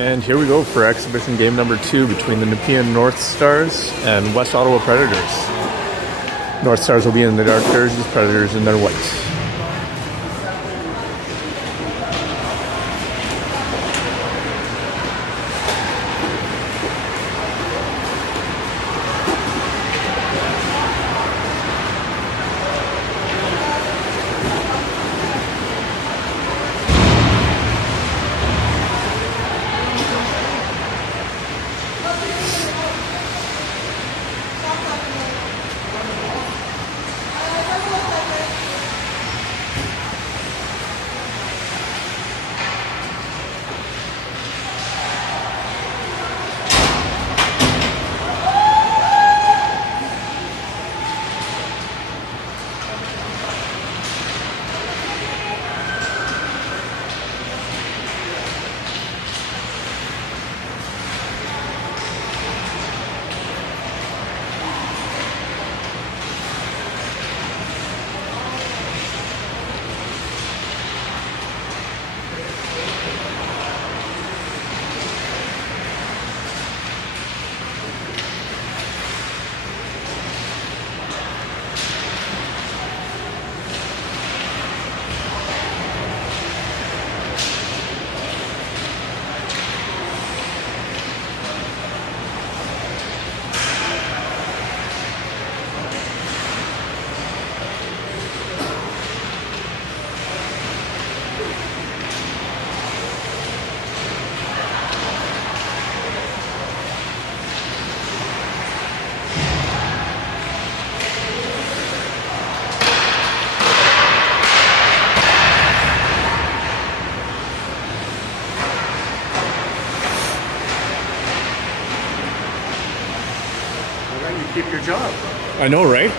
And here we go for exhibition game number 2 between the Nepean North Stars and West Ottawa Predators. North Stars will be in the dark jerseys, Predators in their whites. Keep your job. I know, right?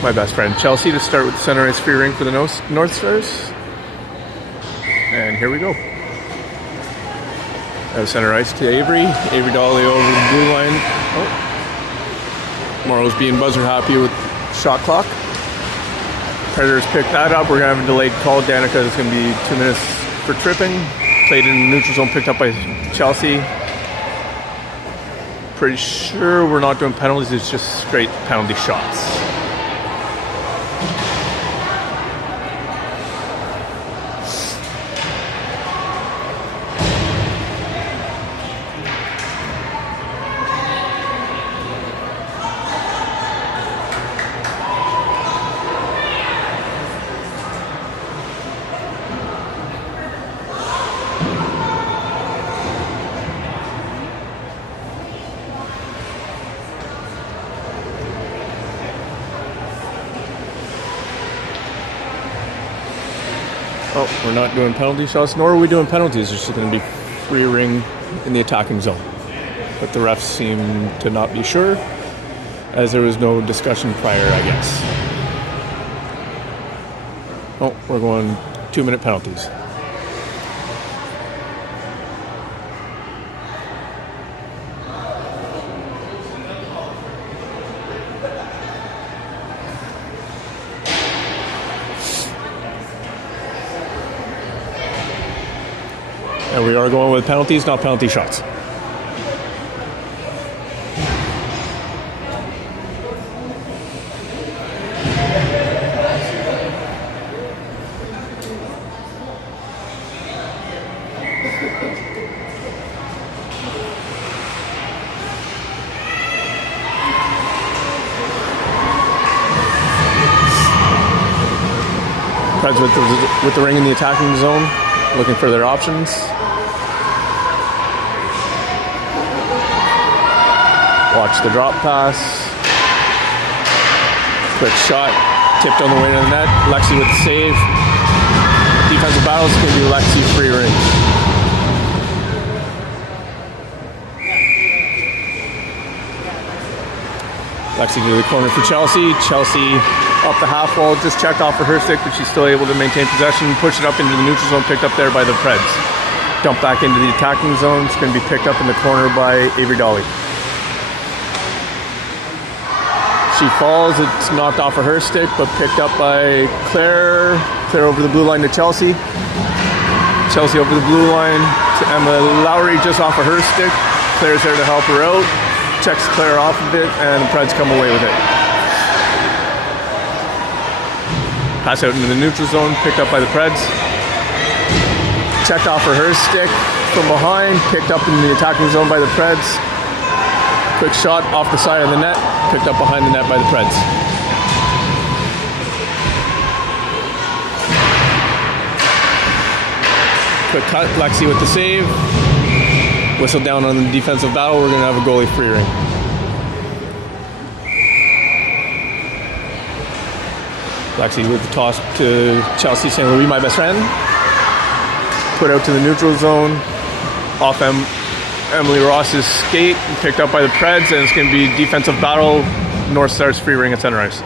My best friend Chelsea to start with the center ice free ring for the North Stars. And here we go. Center ice to Avery. Avery Dolly over the blue line. Oh. Morrow's being buzzer happy with shot clock. Predators pick that up. We're going to have a delayed call. Danica is going to be 2 minutes for tripping. Played in the neutral zone, picked up by Chelsea. pretty sure we're not doing penalties. It's just straight penalty shots. Oh, we're not doing penalty shots, nor are we doing penalties. It's just going to be free ring in the attacking zone. But the refs seem to not be sure, as there was no discussion prior, I guess. Oh, we're going 2-minute penalties. And we are going with penalties, not penalty shots. Preds with the ring in the attacking zone, looking for their options. Watch the drop pass. Quick shot. Tipped on the way to the net. Lexi with the save. Defensive battle is going to be Lexi free ring. Lexi to the corner for Chelsea. Chelsea up the half wall. Just checked off for her stick, but she's still able to maintain possession. Push it up into the neutral zone. Picked up there by the Preds. Dump back into the attacking zone. It's going to be picked up in the corner by Avery Dolly. She falls, it's knocked off of her stick, but picked up by Claire. Claire over the blue line to Chelsea. Chelsea over the blue line to Emma Lowry, just off of her stick. Claire's there to help her out. Checks Claire off of it, and the Preds come away with it. Pass out into the neutral zone, picked up by the Preds. Checked off of her stick from behind, picked up in the attacking zone by the Preds. Quick shot off the side of the net, picked up behind the net by the Preds. Quick cut, Lexi with the save. Whistle down on the defensive battle, we're going to have a goalie free ring. Lexi with the toss to Chelsea St. Louis, my best friend. Put out to the neutral zone, off Emily Ross's skate, picked up by the Preds, and it's going to be defensive battle, North Stars free ring at center ice.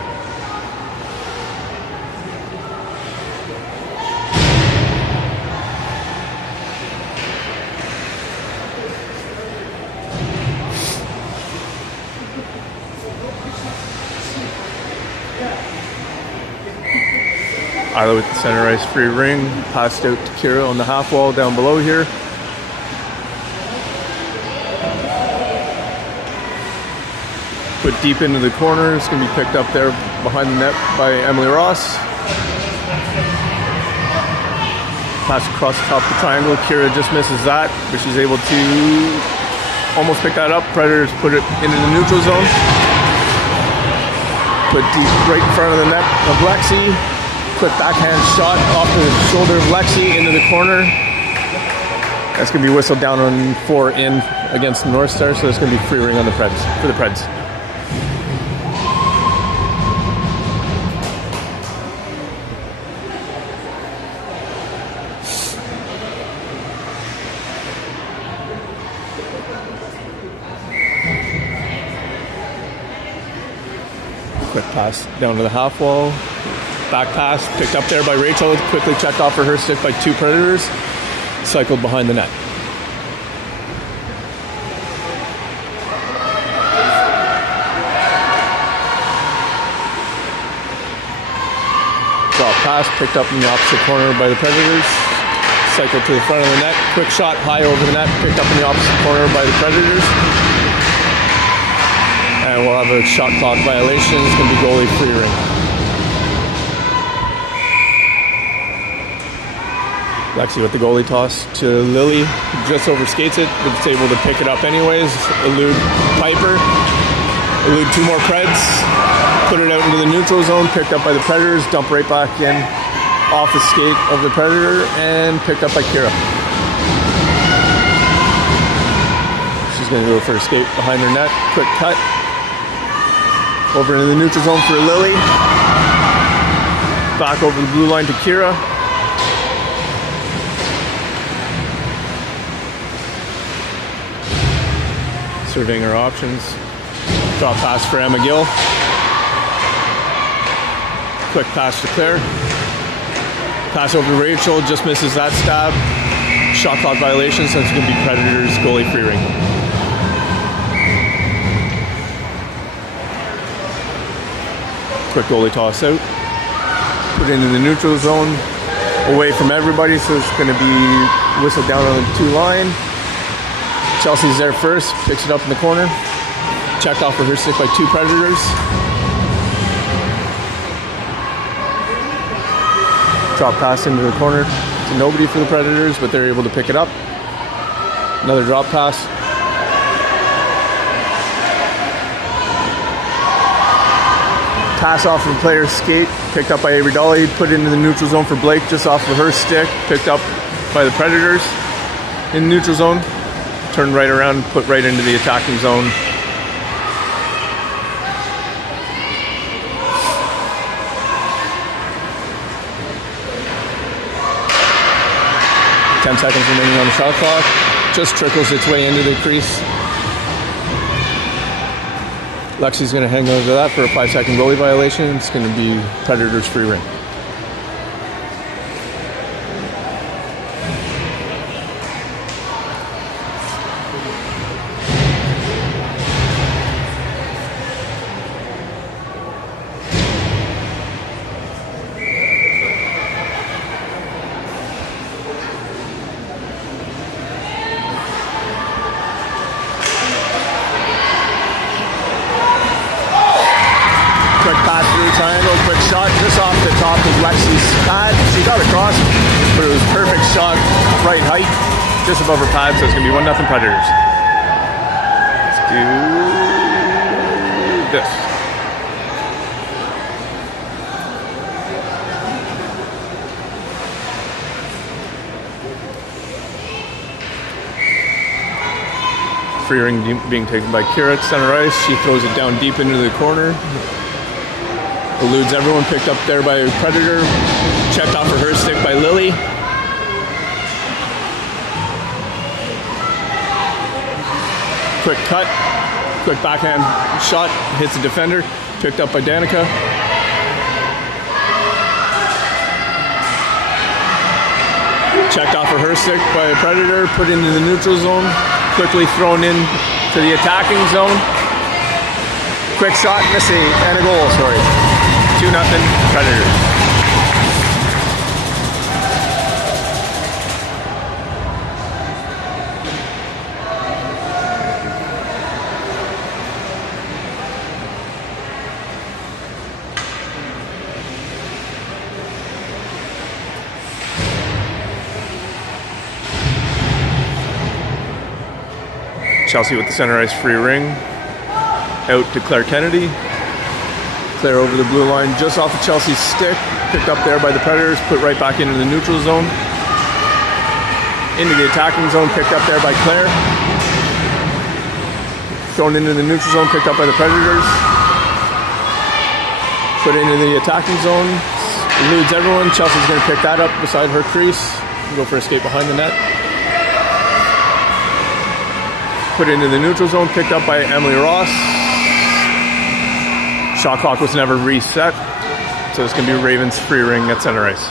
Isla with the center ice free ring, passed out to Kira on the half wall down below here. Put deep into the corner, it's going to be picked up there behind the net by Emily Ross. Pass across the top of the triangle, Kira just misses that, but she's able to almost pick that up. Predators put it into the neutral zone. Put deep right in front of the net of Lexi. Quick backhand shot off the shoulder of Lexi into the corner. That's going to be whistled down on 4 in against the North Star, so it's going to be free ring on the Preds, for the Preds. Quick pass down to the half wall. Back pass picked up there by Rachel. Quickly checked off for her stick by 2 Predators. Cycled behind the net. Drop pass picked up in the opposite corner by the Predators. Cycled to the front of the net. Quick shot high over the net. Picked up in the opposite corner by the Predators. And we'll have a shot clock violation. It's going to be goalie free ring. Lexi with the goalie toss to Lily. Just overskates it, but it's able to pick it up anyways. Elude Piper. Elude two more Preds. Put it out into the neutral zone. Picked up by the Predators. Dump right back in off the skate of the Predator. And picked up by Kira. She's going to go for a skate behind her net. Quick cut. Over into the neutral zone for Lily. Back over the blue line to Kira. Surveying her options. Drop pass for Emma Gill. Quick pass to Claire. Pass over to Rachel. Just misses that stab. Shot clock violation, so it's going to be Predators goalie free ring. Quick goalie toss out. Put it into the neutral zone. Away from everybody, so it's going to be whistled down on the 2 line. Chelsea's there first. Picks it up in the corner. Checked off for her stick by 2 Predators. Drop pass into the corner to nobody for the Predators, but they're able to pick it up. Another drop pass. Pass off from player's skate, picked up by Avery Dolly, put into the neutral zone for Blake, just off of her stick, picked up by the Predators in the neutral zone, turned right around, put right into the attacking zone. Ten seconds remaining on the shot clock. Just trickles its way into the crease. Lexi's going to hang over that for a 5-second goalie violation. It's going to be Predators free ring. Triangle, quick shot just off the top of Lexi's pad. She got across, but it was a perfect shot, right height, just above her pad, so it's going to be 1-0 Predators. Let's do this. Free ring being taken by Kira at center ice. She throws it down deep into the corner. Eludes everyone, picked up there by Predator. Checked off for her stick by Lily. Quick cut. Quick backhand shot. Hits the defender. Picked up by Danica. Checked off for her stick by a Predator. Put into the neutral zone. Quickly thrown in to the attacking zone. Quick shot, missing, and a goal, sorry. 2-0 Predators. Chelsea with the center ice free ring. Out to Claire Kennedy. Claire over the blue line, just off of Chelsea's stick. Picked up there by the Predators, put right back into the neutral zone. Into the attacking zone, picked up there by Claire. Thrown into the neutral zone, picked up by the Predators. Put into the attacking zone. Eludes everyone. Chelsea's going to pick that up beside her crease. Go for a skate behind the net. Put into the neutral zone, picked up by Emily Ross. Shot clock was never reset, so it's going to be Ravens free ring at center ice.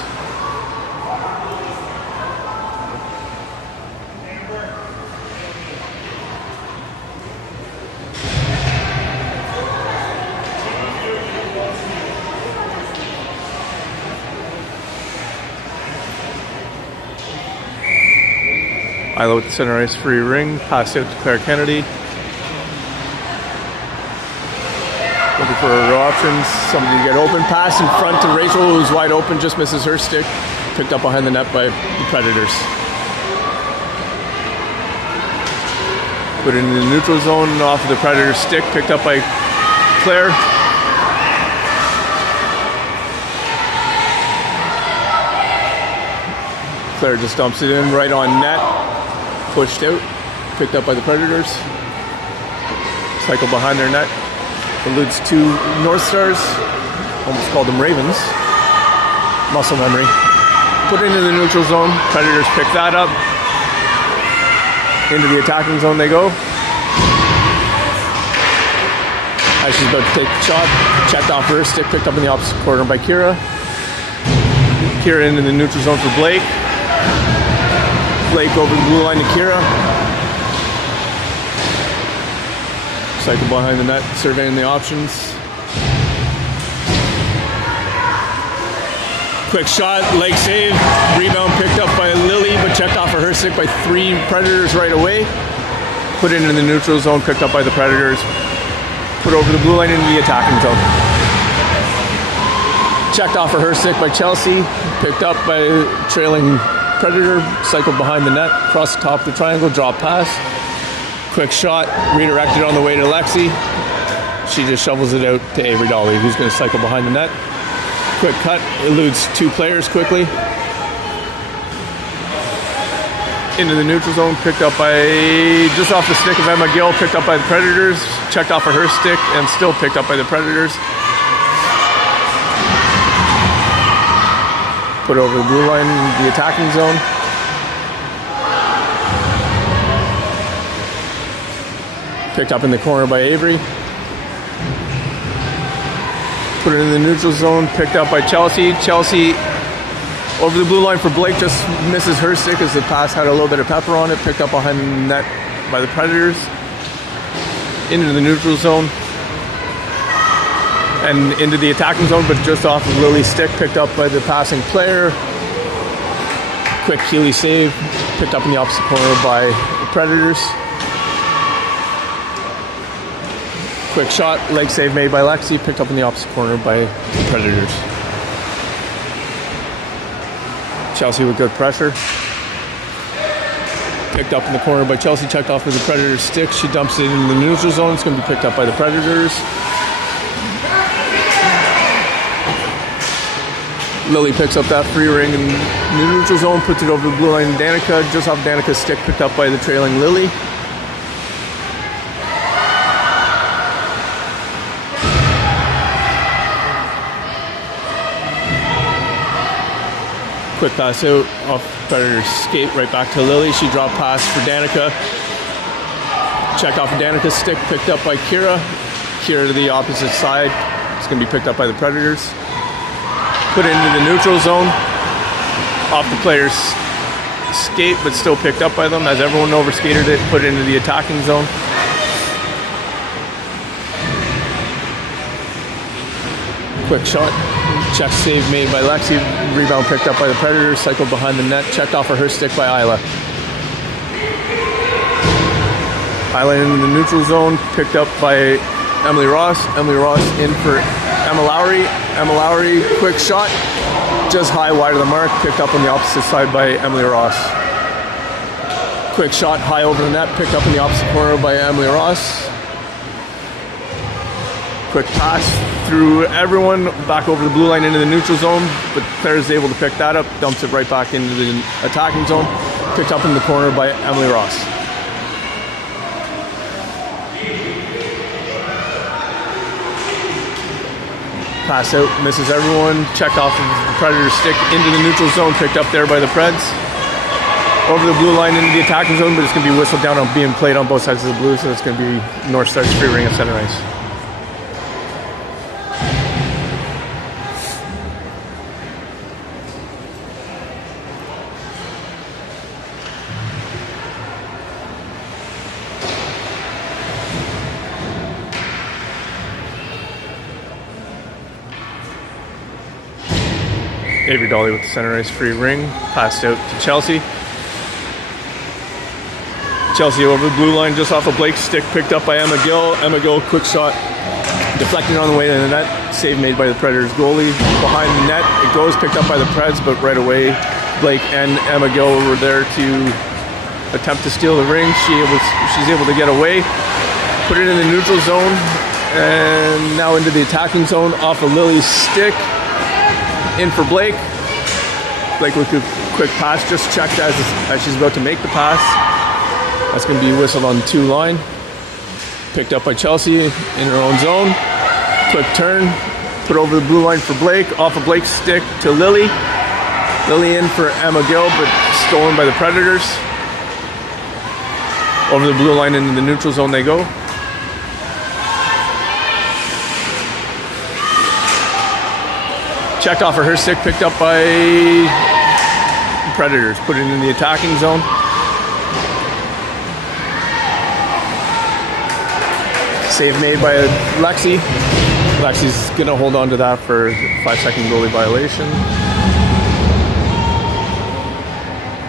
Ilo with the center ice free ring, pass out to Claire Kennedy. Looking for her options. Somebody to get open. Pass in front to Rachel, who's wide open, just misses her stick. Picked up behind the net by the Predators. Put it in the neutral zone off of the Predator's stick. Picked up by Claire. Claire just dumps it in right on net. Pushed out. Picked up by the Predators. Cycle behind their net. Eludes two North Stars. Almost called them Ravens. Muscle memory. Put it into the neutral zone. Predators pick that up. Into the attacking zone they go. As she's about to take the shot, checked off her stick, picked up in the opposite corner by Kira. Kira into the neutral zone for Blake. Blake over the blue line to Kira. Cycle behind the net, surveying the options. Quick shot, leg save, rebound picked up by Lily, but checked off of her stick by three Predators right away. Put it into the neutral zone, picked up by the Predators. Put over the blue line into the attacking zone. Checked off of her stick by Chelsea, picked up by trailing Predator, cycled behind the net, across the top of the triangle, drop pass. Quick shot, redirected on the way to Lexi. She just shovels it out to Avery Dolly, who's going to cycle behind the net. Quick cut, eludes two players quickly. Into the neutral zone, picked up by, just off the stick of Emma Gill, picked up by the Predators, checked off of her stick, and still picked up by the Predators. Put over the blue line, the attacking zone. Picked up in the corner by Avery. Put it in the neutral zone, picked up by Chelsea. Chelsea over the blue line for Blake, just misses her stick as the pass had a little bit of pepper on it. Picked up behind the net by the Predators. Into the neutral zone. And into the attacking zone, but just off of Lily's stick, picked up by the passing player. Quick Keeley save, picked up in the opposite corner by the Predators. Quick shot, leg save made by Lexi, picked up in the opposite corner by the Predators. Chelsea with good pressure. Picked up in the corner by Chelsea, checked off with the Predators' stick. She dumps it in the neutral zone. It's going to be picked up by the Predators. Lily picks up that free ring in the neutral zone, puts it over the blue line to Danica. Just off Danica's stick, picked up by the trailing Lily. Quick pass out off Predator's skate right back to Lily. She dropped pass for Danica. Checked off of Danica's stick, picked up by Kira. Kira to the opposite side. It's going to be picked up by the Predators. Put it into the neutral zone. Off the player's skate, but still picked up by them as everyone overskated it. Put it into the attacking zone. Quick shot. Check save made by Lexi. Rebound picked up by the Predators. Cycled behind the net. Checked off of her stick by Isla. Isla into the neutral zone. Picked up by Emily Ross. Emily Ross in for Emma Lowry. Emma Lowry, quick shot. Just high wide of the mark. Picked up on the opposite side by Emily Ross. Quick shot high over the net. Picked up in the opposite corner by Emily Ross. Quick pass through everyone, back over the blue line into the neutral zone, but Claire is able to pick that up, dumps it right back into the attacking zone, picked up in the corner by Emily Ross. Pass out, misses everyone, checked off of the Predator's stick into the neutral zone, picked up there by the Preds. Over the blue line into the attacking zone, but it's going to be whistled down on being played on both sides of the blue, so it's going to be North Star's free ring at center ice. Avery Dolly with the center ice free ring, passed out to Chelsea. Chelsea over the blue line just off of Blake's stick, picked up by Emma Gill. Emma Gill, quick shot, Deflected on the way to the net. Save made by the Predators goalie. Behind the net, it goes picked up by the Preds, but right away, Blake and Emma Gill were there to attempt to steal the ring. She's able to get away. Put it in the neutral zone, and now into the attacking zone off of Lily's stick. In for Blake. Blake with a quick pass, just checked as she's about to make the pass. That's going to be whistled on the 2 line. Picked up by Chelsea in her own zone. Quick turn, put over the blue line for Blake. Off of Blake's stick to Lily. Lily in for Emma Gill, but stolen by the Predators. Over the blue line into the neutral zone they go. Checked off of her stick, picked up by the Predators. Put it in the attacking zone. Save made by Lexi. Lexi's going to hold on to that for a 5-second goalie violation.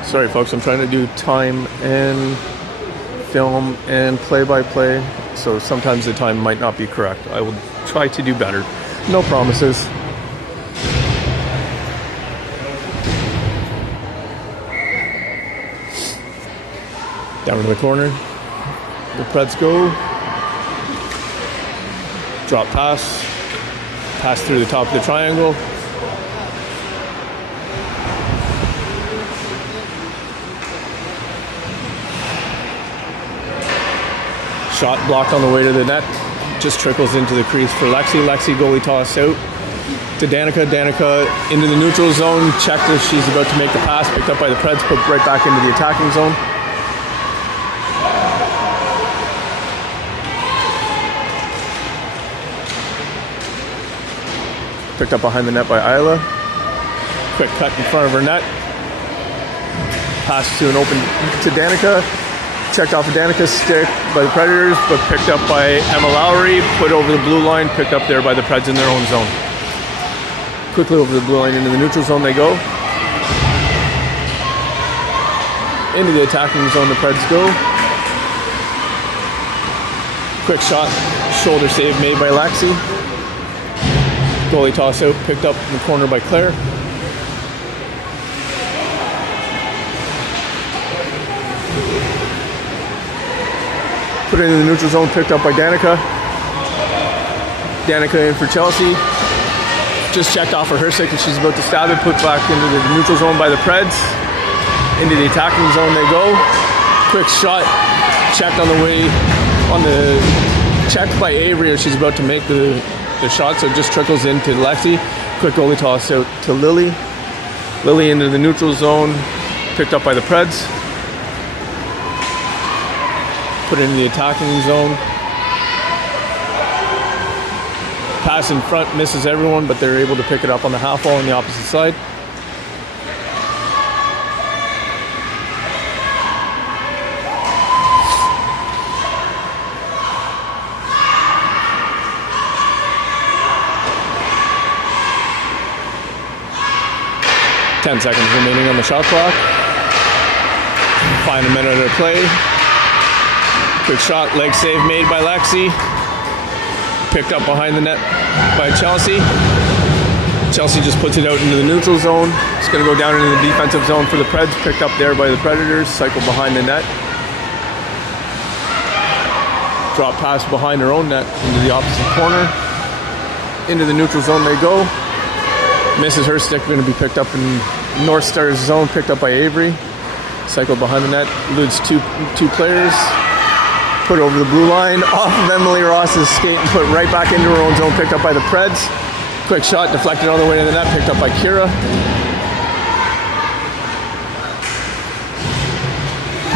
Sorry folks, I'm trying to do time and film and play-by-play, so sometimes the time might not be correct. I will try to do better. No promises. Down in the corner. The Preds go. Drop pass. Pass through the top of the triangle. Shot blocked on the way to the net. Just trickles into the crease for Lexi. Lexi goalie toss out to Danica. Danica into the neutral zone. Checked as she's about to make the pass. Picked up by the Preds. Put right back into the attacking zone. Picked up behind the net by Isla. Quick cut in front of her net. Pass to an open to Danica. Checked off of Danica's stick by the Predators, but picked up by Emma Lowry. Put over the blue line. Picked up there by the Preds in their own zone. Quickly over the blue line into the neutral zone they go. Into the attacking zone the Preds go. Quick shot. Shoulder save made by Lexi. Goalie toss out, picked up in the corner by Claire. Put it in the neutral zone, picked up by Danica. Danica in for Chelsea. Just checked off of her stick and she's about to stab it. Put back into the neutral zone by the Preds. Into the attacking zone they go. Quick shot, checked on the way, checked by Avery as she's about to make the shot, so it just trickles into Lexi. Quick goalie toss out to Lily. Lily into the neutral zone, picked up by the Preds. Put it in the attacking zone. Pass in front, misses everyone, but they're able to pick it up on the half wall on the opposite side. Seconds remaining on the shot clock. Final minute of play. Quick shot, leg save made by Lexi. Picked up behind the net by Chelsea. Chelsea just puts it out into the neutral zone. It's going to go down into the defensive zone for the Preds. Picked up there by the Predators. Cycle behind the net. Drop pass behind her own net into the opposite corner. Into the neutral zone they go. Misses her stick, going to be picked up in North Star's zone, picked up by Avery. Cycle behind the net, eludes two players. Put over the blue line, off of Emily Ross's skate and put right back into her own zone, picked up by the Preds. Quick shot, deflected all the way to the net, picked up by Kira.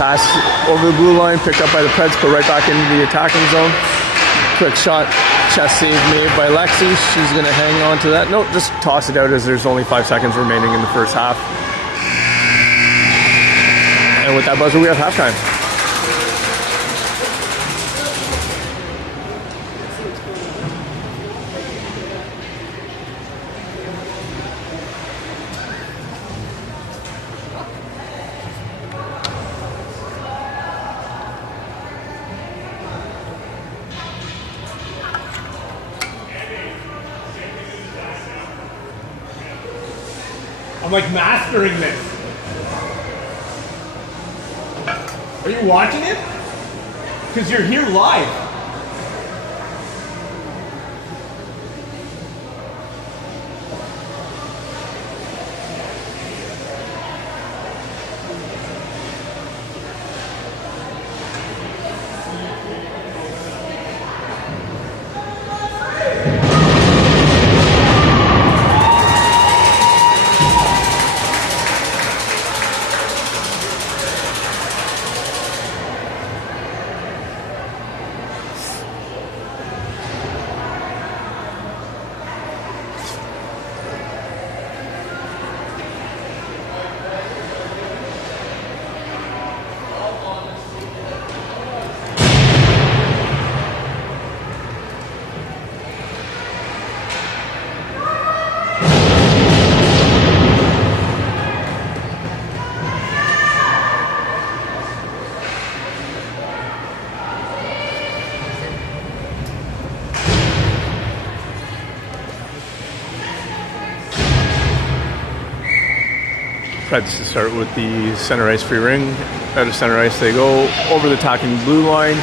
Pass over the blue line, picked up by the Preds, put right back into the attacking zone. Quick shot, chest save made by Lexi. She's going to hang on to that. No, just toss it out as there's only 5 seconds remaining in the first half. And with that buzzer, we have halftime. I'm like mastering this. Are you watching it? Because you're here live. Preds to start with the center ice free ring. Out of center ice they go over the attacking blue line.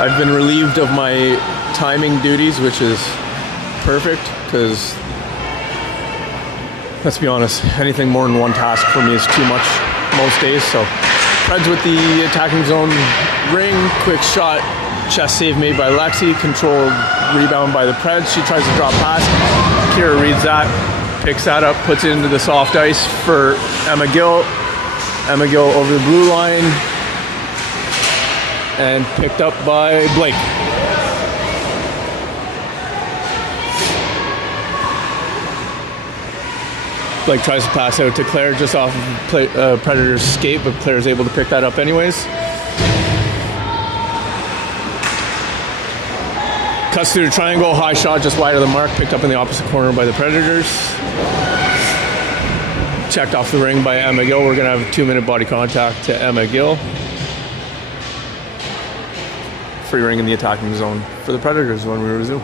I've been relieved of my timing duties, which is perfect because, let's be honest, anything more than one task for me is too much most days. So Preds with the attacking zone ring, quick shot, chest save made by Lexi, controlled rebound by the Preds. She tries to drop pass. Kira reads that, picks that up, puts it into the soft ice for Emma Gill. Emma Gill over the blue line and picked up by Blake. Blake tries to pass out to Claire just off of Predator's skate, but Claire's able to pick that up anyways. Cuts through the triangle, high shot just wide of the mark, picked up in the opposite corner by the Predators. Checked off the ring by Emma Gill. We're going to have a 2-minute body contact to Emma Gill. Free ring in the attacking zone for the Predators when we resume.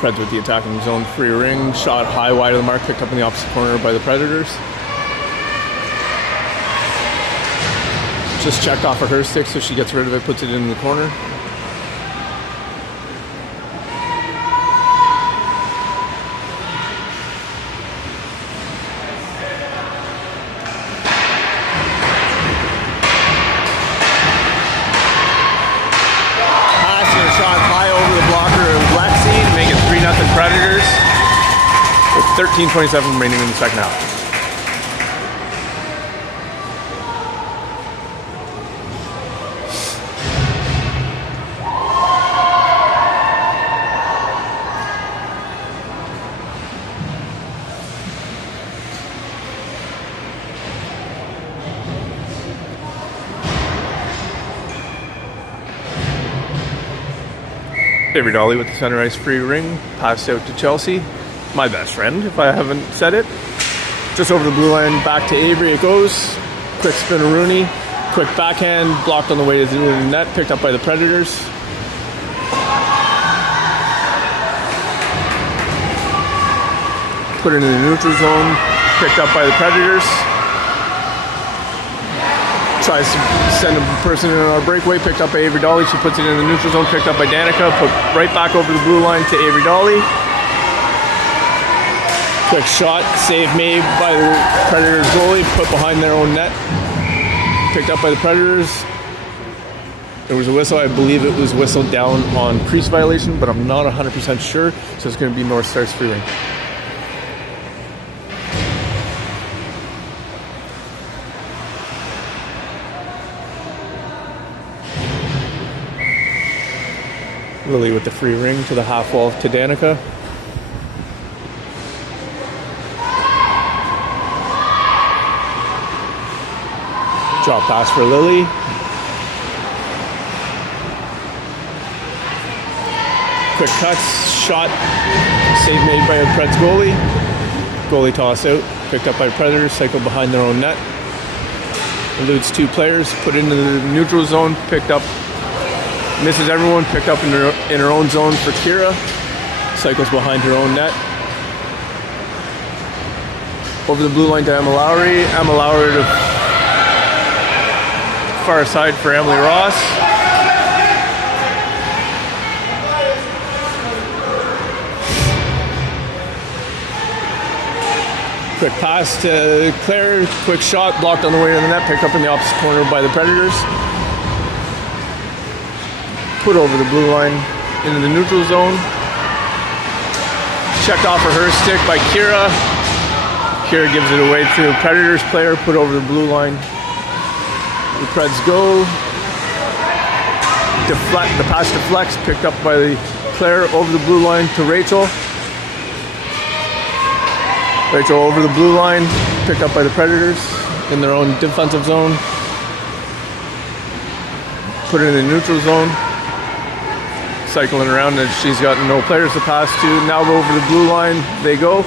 Preds with the attacking zone free ring, shot high wide of the mark, picked up in the opposite corner by the Predators. Just checked off of her stick, so she gets rid of it, puts it in the corner. Predators with 13:27 remaining in the second half. Avery Dolly with the center ice free ring, passed out to Chelsea, my best friend, if I haven't said it. Just over the blue line, back to Avery it goes. Quick spin to Rooney, quick backhand, blocked on the way to the net, picked up by the Predators. Put it in the neutral zone, picked up by the Predators. Tries to send a person in on our breakaway, picked up by Avery Dolly. She puts it in the neutral zone, picked up by Danica, put right back over the blue line to Avery Dolly. Quick shot, save made by the Predators goalie, put behind their own net. Picked up by the Predators. There was a whistle, I believe it was whistled down on crease violation, but I'm not 100% sure, so it's going to be North Star's free ring. Lily with the free ring to the half wall to Danica. Drop pass for Lily. Quick cuts, shot, save made by a Preds goalie. Goalie toss out, picked up by Predators, cycle behind their own net. Eludes two players, put into the neutral zone, picked up, misses everyone, picked up in her own zone for Kira. Cycles behind her own net. Over the blue line to Emma Lowry. Emma Lowry to far side for Emily Ross. Quick pass to Claire, quick shot, blocked on the way to the net, picked up in the opposite corner by the Predators. Put over the blue line into the neutral zone. Checked off for her stick by Kira. Kira gives it away to the Predators player, put over the blue line. The Preds go. Deflect, the pass deflects, picked up by the Claire over the blue line to Rachel. Rachel over the blue line, picked up by the Predators in their own defensive zone. Put it in the neutral zone. Cycling around, and she's got no players to pass to. Now go over the blue line. They go.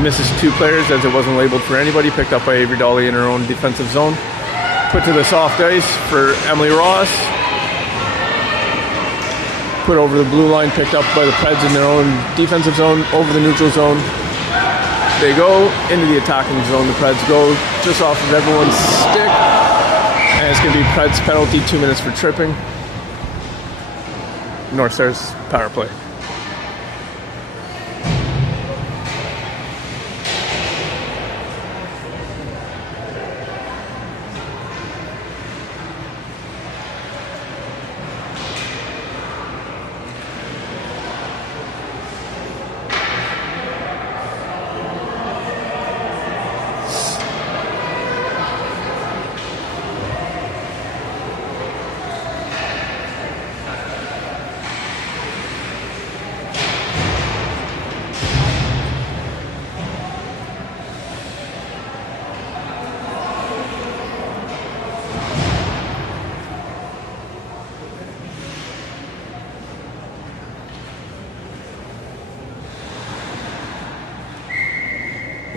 Misses two players as it wasn't labeled for anybody. Picked up by Avery Dolly in her own defensive zone. Put to the soft ice for Emily Ross. Put over the blue line. Picked up by the Preds in their own defensive zone. Over the neutral zone. They go into the attacking zone. The Preds go just off of everyone's stick. And it's going to be Preds penalty, 2 minutes for tripping. North Stars power play.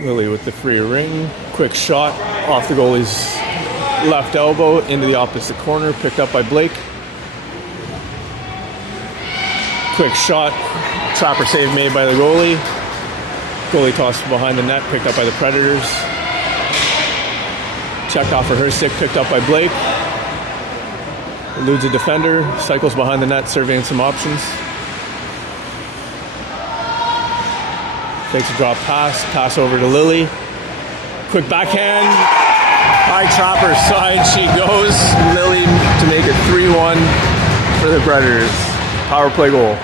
Lily with the free ring. Quick shot off the goalie's left elbow into the opposite corner. Picked up by Blake. Quick shot. Trapper save made by the goalie. Goalie tossed behind the net. Picked up by the Predators. Checked off for her stick. Picked up by Blake. Eludes a defender. Cycles behind the net, surveying some options. Takes a drop pass over to Lily. Quick backhand. High Trapper side, she goes. Lily to make it 3-1 for the Predators. Power play goal.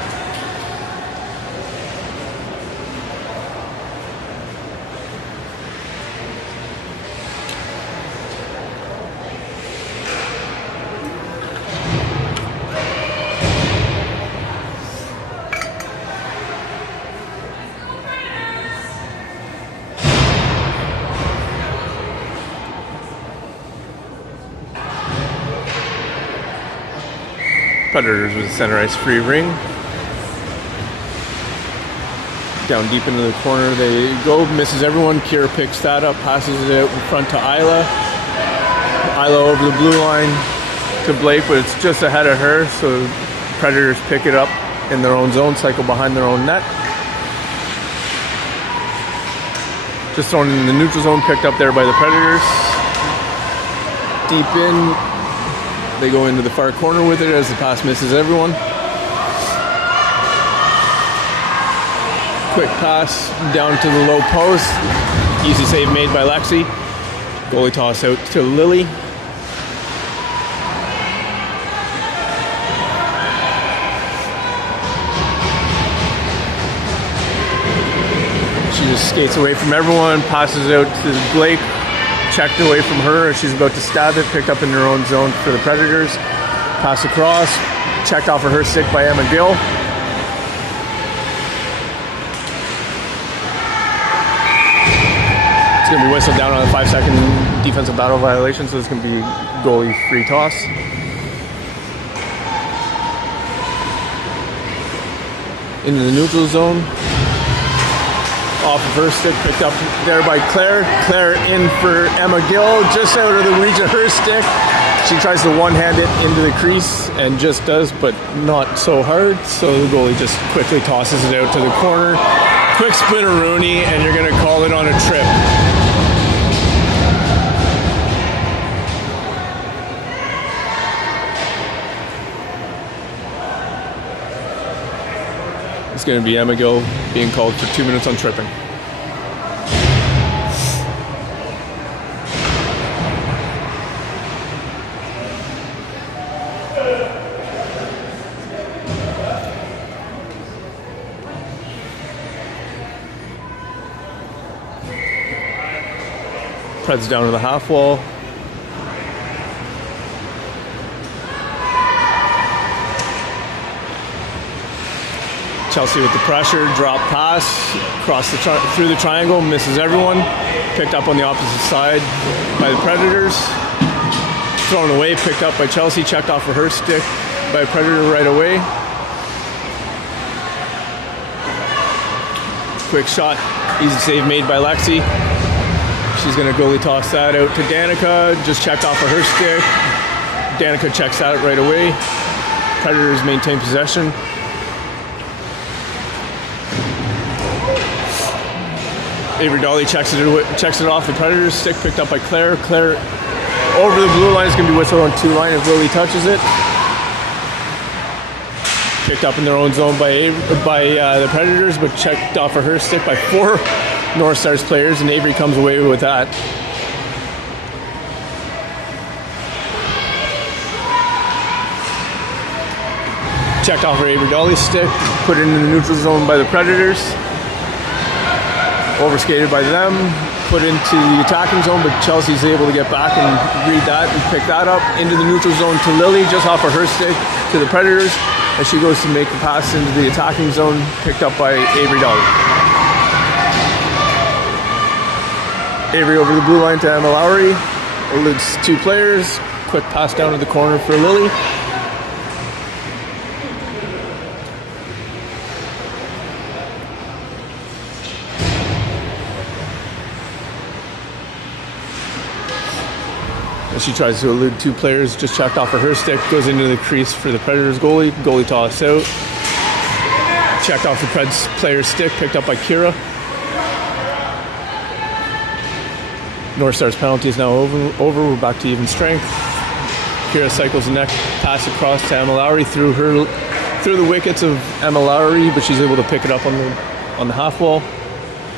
Predators with a center ice free ring. Down deep into the corner they go, misses everyone. Kira picks that up, passes it out in front to Isla. Isla over the blue line to Blake, but it's just ahead of her, so Predators pick it up in their own zone, cycle behind their own net. Just thrown in the neutral zone, picked up there by the Predators. Deep in. They go into the far corner with it as the pass misses everyone. Quick pass down to the low post. Easy save made by Lexi. Goalie toss out to Lily. She just skates away from everyone, passes out to Blake. Checked away from her as she's about to stab it, picked up in her own zone for the Predators. Pass across, checked off of her stick by Emma Gill. It's going to be whistled down on a 5-second defensive battle violation, so it's going to be goalie free toss. Into the neutral zone. Off of her stick, picked up there by Claire. Claire in for Emma Gill, just out of the reach of her stick. She tries to one-hand it into the crease and just does, but not so hard. So the goalie just quickly tosses it out to the corner. Quick splinter-rooney, and you're going to call it on a trip. It's going to be Emma Gill being called for 2 minutes on tripping. Preds down to the half wall. Chelsea with the pressure, drop pass, through the triangle, misses everyone. Picked up on the opposite side by the Predators. Thrown away, picked up by Chelsea, checked off of her stick by a Predator right away. Quick shot, easy save made by Lexi. She's going to goalie toss that out to Danica, just checked off of her stick. Danica checks that right away. Predators maintain possession. Avery Dolly checks it off the Predators stick, picked up by Claire. Claire over the blue line is going to be whistled on 2 line if Lily touches it. Picked up in their own zone by the Predators, but checked off of her stick by 4 North Stars players, and Avery comes away with that. Checked off her Avery Dolly's stick, put it in the neutral zone by the Predators. Overskated by them, put into the attacking zone, but Chelsea's able to get back and read that and pick that up into the neutral zone to Lily, just off of her stick to the Predators, as she goes to make the pass into the attacking zone, picked up by Avery Dolly. Avery over the blue line to Emma Lowry, eludes 2 players, quick pass down to the corner for Lily. She tries to elude 2 players, just checked off of her stick, goes into the crease for the Predators goalie. Goalie toss out. Checked off the Preds player's stick, picked up by Kira. North Stars penalty is now over. We're back to even strength. Kira cycles the neck, pass across to Emma Lowry through the wickets of Emma Lowry, but she's able to pick it up on the half wall.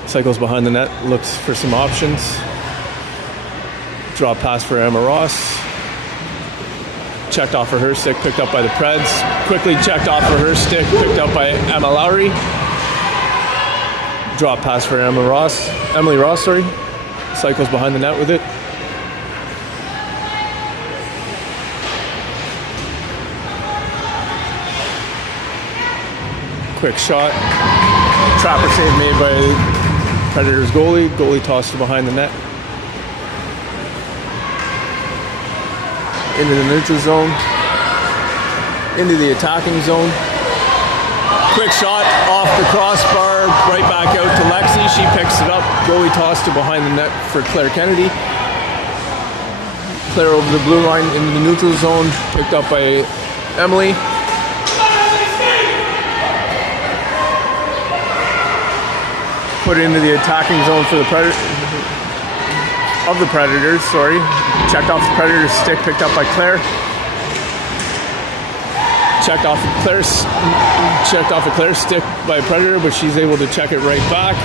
Cycles behind the net, looks for some options. Draw pass for Emma Ross. Checked off for her stick, picked up by the Preds. Quickly checked off for her stick, picked up by Emma Lowry. Draw pass for Emily Ross. Cycles behind the net with it. Quick shot. Trapper save made by Predators goalie. Goalie tossed to behind the net. Into the neutral zone, into the attacking zone. Quick shot off the crossbar, right back out to Lexi. She picks it up. Goalie toss to behind the net for Claire Kennedy. Claire over the blue line into the neutral zone, picked up by Emily. Put it into the attacking zone for the Predators. Checked off the Predators stick, picked up by Claire. Checked off the Claire's stick by Predator, but she's able to check it right back.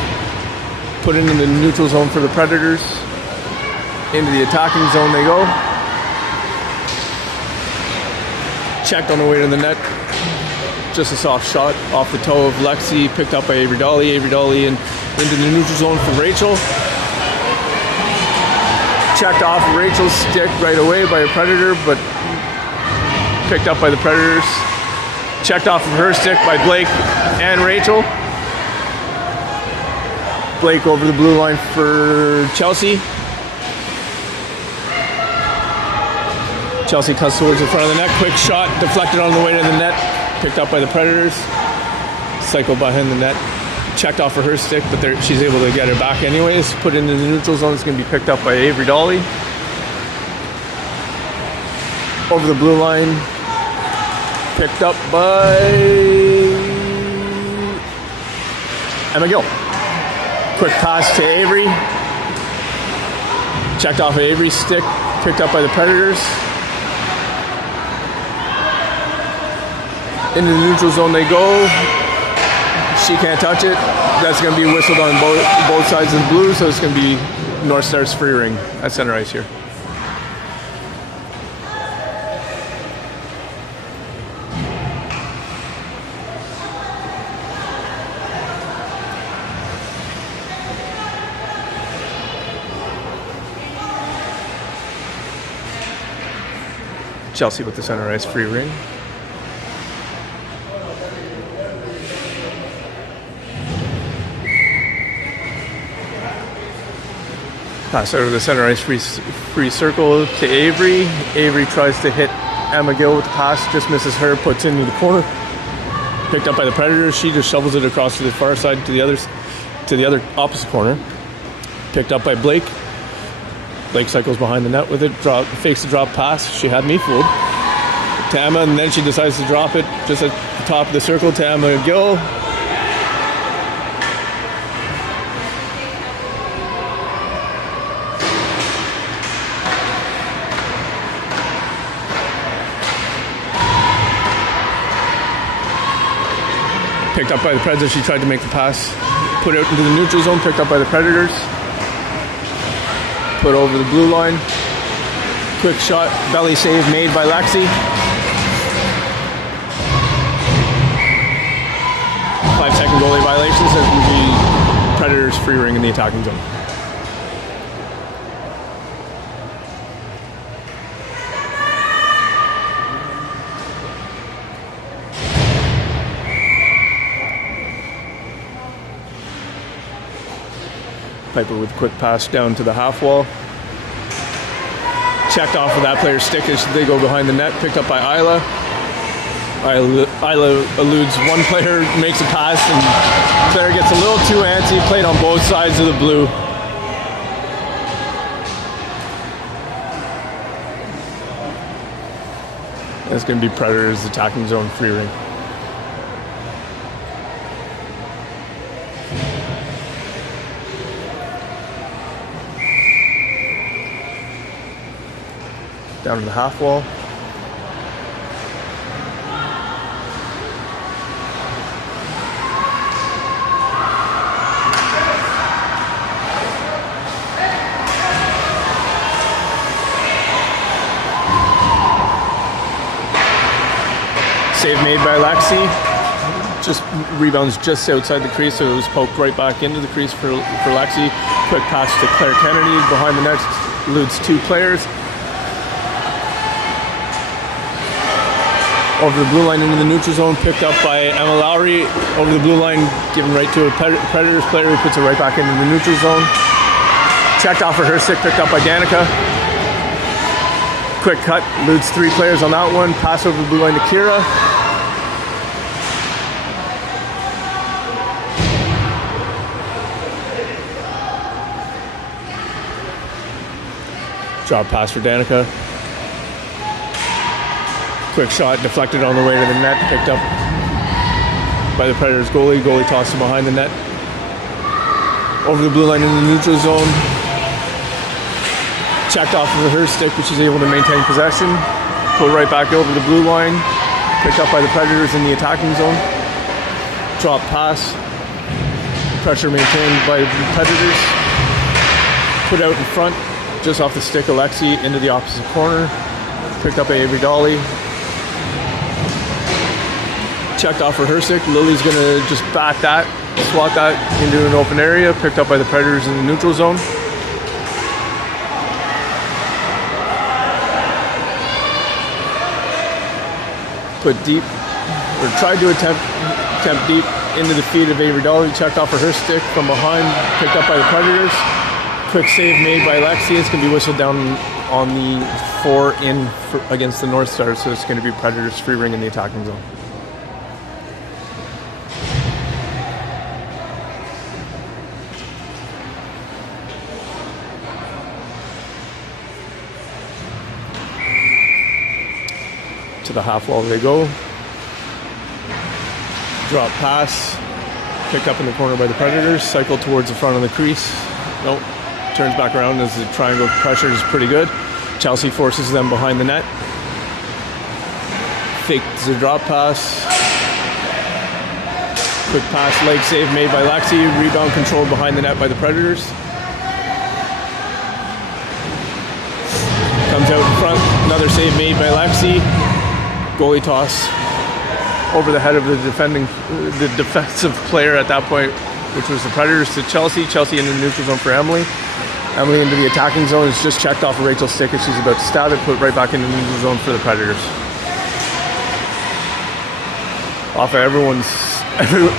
Put it in the neutral zone for the Predators. Into the attacking zone they go. Checked on the way to the net. Just a soft shot off the toe of Lexi, picked up by Avery Dolly. Avery Dolly into the neutral zone for Rachel. Checked off Rachel's stick right away by a Predator, but picked up by the Predators. Checked off of her stick by Blake and Rachel. Blake over the blue line for Chelsea. Chelsea cuts towards the front of the net. Quick shot, deflected on the way to the net. Picked up by the Predators. Cycled behind the net. Checked off of her stick, but she's able to get it back anyways. Put it into the neutral zone. It's going to be picked up by Avery Dolly. Over the blue line. Picked up by Emma Gill. Quick pass to Avery. Checked off of Avery's stick. Picked up by the Predators. Into the neutral zone they go. She can't touch it. That's going to be whistled on both sides of the blue, so it's going to be North Star's free ring at center ice here. Chelsea with the center ice free ring. Pass out of the center ice free circle to Avery. Avery tries to hit Emma Gill with the pass, just misses her, puts into the corner. Picked up by the Predators. She just shovels it across to the far side to the other opposite corner. Picked up by Blake. Blake cycles behind the net with it, fakes the drop pass. She had me fooled. To Emma, and then she decides to drop it just at the top of the circle to Emma Gill. Picked up by the Predators. She tried to make the pass. Put out into the neutral zone. Picked up by the Predators. Put over the blue line. Quick shot. Belly save made by Lexi. 5-second goalie violations. As would be Predators free ring in the attacking zone. Piper with a quick pass down to the half wall. Checked off of that player's stick as they go behind the net. Picked up by Isla. Isla eludes one player, makes a pass, and player gets a little too antsy. Played on both sides of the blue. It's going to be Predators attacking zone free ring. Down to the half wall. Save made by Lexi. Just rebounds just outside the crease, so it was poked right back into the crease for Lexi. Quick pass to Claire Kennedy behind the net, eludes two players. Over the blue line into the neutral zone, picked up by Emma Lowry. Over the blue line, given right to a Predators player who puts it right back into the neutral zone. Checked off for her stick, picked up by Danica. Quick cut, eludes three players on that one. Pass over the blue line to Kira. Drop pass for Danica. Quick shot, deflected on the way to the net, picked up by the Predators goalie. Goalie tossed him behind the net. Over the blue line in the neutral zone. Checked off of her stick, but she's able to maintain possession. Put right back over the blue line. Picked up by the Predators in the attacking zone. Drop pass. Pressure maintained by the Predators. Put out in front, just off the stick of Lexi into the opposite corner. Picked up by Avery Dolly. Checked off for her stick. Lily's going to just back that, swat that into an open area. Picked up by the Predators in the neutral zone. Put deep, or tried to attempt deep. into the feet of Avery Dolly, checked off of her stick from behind, picked up by the Predators. Quick save made by Lexi. It's going to be whistled down on the 4 in against the North Stars, so it's going to be Predators free ring in the attacking zone. To the half wall they go. Drop pass. Picked up in the corner by the Predators. Cycle towards the front of the crease. Nope. Turns back around as the triangle pressure is pretty good. Chelsea forces them behind the net. Fakes the drop pass. Quick pass, leg save made by Lexi. Rebound controlled behind the net by the Predators. Comes out in front. Another save made by Lexi. Goalie toss over the head of the defensive player at that point, which was the Predators to Chelsea. Chelsea into the neutral zone for Emily. Emily into the attacking zone. It's just checked off of Rachel's stick as she's about to stab it, put right back into the neutral zone for the Predators. Off of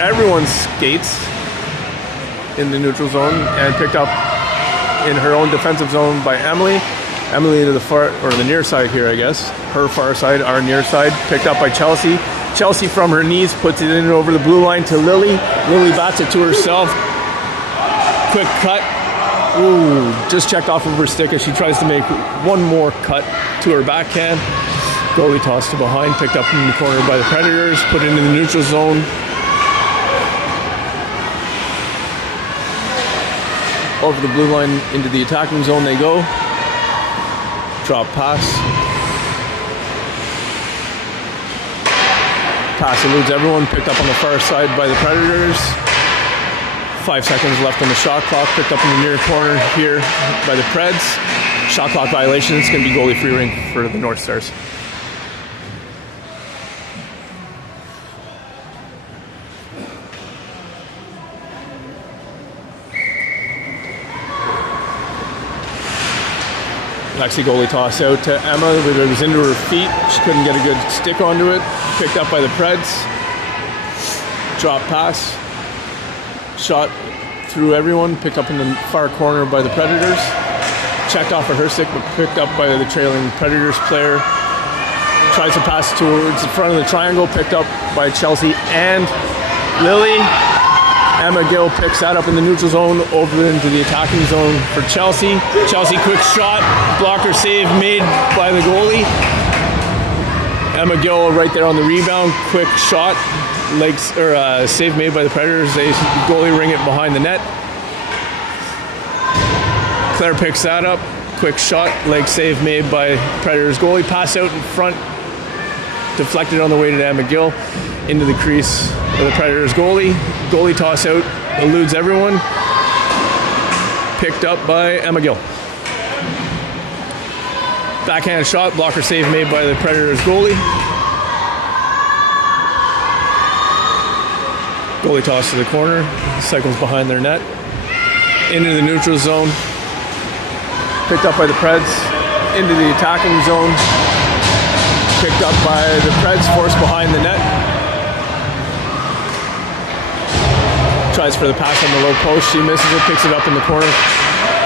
everyone's skates in the neutral zone and picked up in her own defensive zone by Emily. Emily to the far, or the near side here, I guess. Her far side, our near side, picked up by Chelsea. Chelsea from her knees puts it in over the blue line to Lily. Lily bats it to herself. Quick cut. Ooh, just checked off of her stick as she tries to make one more cut to her backhand. Goalie tossed to behind, picked up in the corner by the Predators, put it into the neutral zone. Over the blue line into the attacking zone they go. Drop pass. Pass eludes everyone, picked up on the far side by the Predators. 5 seconds left on the shot clock, picked up in the near corner here by the Preds. Shot clock violation, it's going to be goalie free ring for the North Stars. Lexi goalie toss out to Emma, it was into her feet. She couldn't get a good stick onto it. Picked up by the Preds. Drop pass. Shot through everyone. Picked up in the far corner by the Predators. Checked off of her stick, but picked up by the trailing Predators player. Tries to pass towards the front of the triangle. Picked up by Chelsea and Lily. Emma Gill picks that up in the neutral zone, over into the attacking zone for Chelsea. Chelsea quick shot, blocker save made by the goalie. Emma Gill right there on the rebound, quick shot, save made by the Predators. They goalie ring it behind the net. Claire picks that up, quick shot, leg save made by Predators goalie. Pass out in front, deflected on the way to Emma Gill into the crease of the Predators goalie. Goalie toss out, eludes everyone. Picked up by Emma Gill. Backhand shot, blocker save made by the Predators goalie. Goalie toss to the corner, cycles behind their net. Into the neutral zone. Picked up by the Preds. Into the attacking zone. Picked up by the Preds, forced behind the net. Tries for the pass on the low post. She misses it, picks it up in the corner.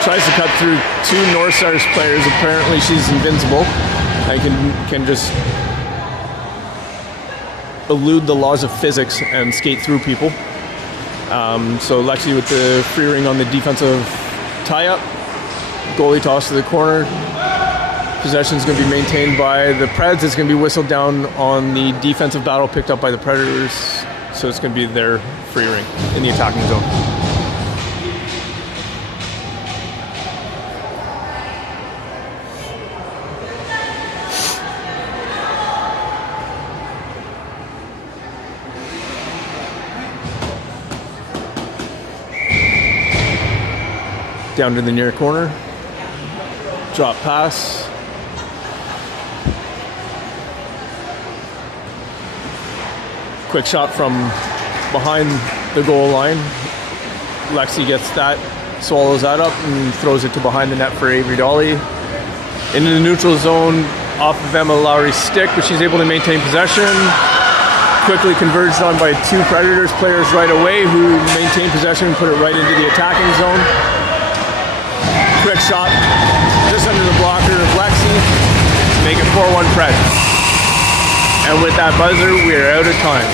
Tries to cut through 2 North Stars players. Apparently she's invincible. I can just elude the laws of physics and skate through people. So Lexi with the free ring on the defensive tie-up. Goalie toss to the corner. Possession is going to be maintained by the Preds. It's going to be whistled down on the defensive battle picked up by the Predators. So it's going to be their free ring in the attacking zone. Down to the near corner. Drop pass. Quick shot from behind the goal line. Lexi gets that, swallows that up, and throws it to behind the net for Avery Dolly. Into the neutral zone, off of Emma Lowry's stick, but she's able to maintain possession. quickly converged on by two Predators players right away who maintained possession and put it right into the attacking zone. Quick shot, just under the blocker of Lexi, make it 4-1 Pred. And with that buzzer, we are out of time.